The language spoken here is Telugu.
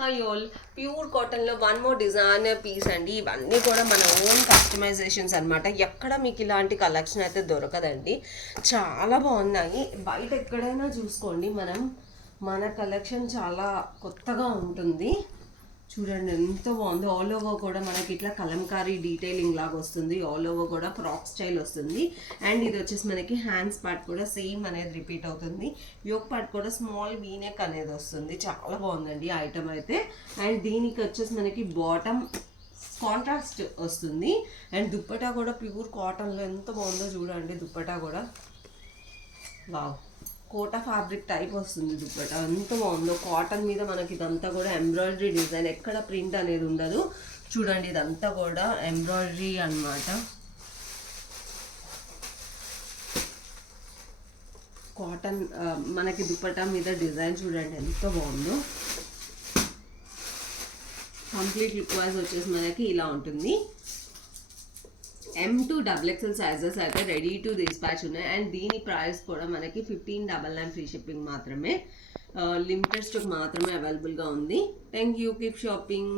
కయోల్ ప్యూర్ కాటన్లో వన్ మోర్ డిజైనర్ పీస్ అండి. ఇవన్నీ కూడా మన ఓన్ కస్టమైజేషన్స్ అనమాట. ఎక్కడ మీకు ఇలాంటి కలెక్షన్ అయితే దొరకదండి. చాలా బాగున్నాయి. బయట ఎక్కడైనా చూసుకోండి, మన కలెక్షన్ చాలా కొత్తగా ఉంటుంది. చూడండి ఎంత బాగుంది. ఆల్ ఓవర్ కూడా మనకి ఇట్లా కలంకారీ డీటెయిలింగ్ లాగా వస్తుంది. ఆల్ ఓవర్ కూడా ఫ్రాక్ స్టైల్ వస్తుంది. అండ్ ఇది వచ్చేసి మనకి హ్యాండ్స్ పార్ట్ కూడా సేమ్ అనేది రిపీట్ అవుతుంది. యోక్ పార్ట్ కూడా స్మాల్ వీనెక్ అనేది వస్తుంది. చాలా బాగుందండి ఐటమ్ అయితే. అండ్ దీనికి వచ్చేసి మనకి బాటమ్ కాంట్రాస్ట్ వస్తుంది. అండ్ దుప్పటా కూడా ప్యూర్ కాటన్లో ఎంత బాగుందో చూడండి. దుప్పటా కూడా వావ్, కోటా ఫ్యాబ్రిక్ టైప్ వస్తుంది దుప్పట. ఎంత బాగుందో కాటన్ మీద మనకి ఇదంతా కూడా ఎంబ్రాయిడరీ డిజైన్, ఎక్కడ ప్రింట్ అనేది ఉండదు. చూడండి ఇదంతా కూడా ఎంబ్రాయిడరీ అన్నమాట. కాటన్ మనకి దుప్పటా మీద డిజైన్ చూడండి ఎంత బాగుందో. కంప్లీట్ లుక్ వైజ్ వచ్చేసి మనకి ఇలా ఉంటుంది. M to XXL సైజెస్ అయితే రెడీ టు డిస్పాచ్ ఉన్నాయి. అండ్ దీని ప్రైస్ కూడా మనకి 1599 ఫ్రీ షిప్పింగ్ మాత్రమే. లిమిటెడ్ స్టాక్ మాత్రమే అవైలబుల్గా ఉంది. Thank you, keep shopping.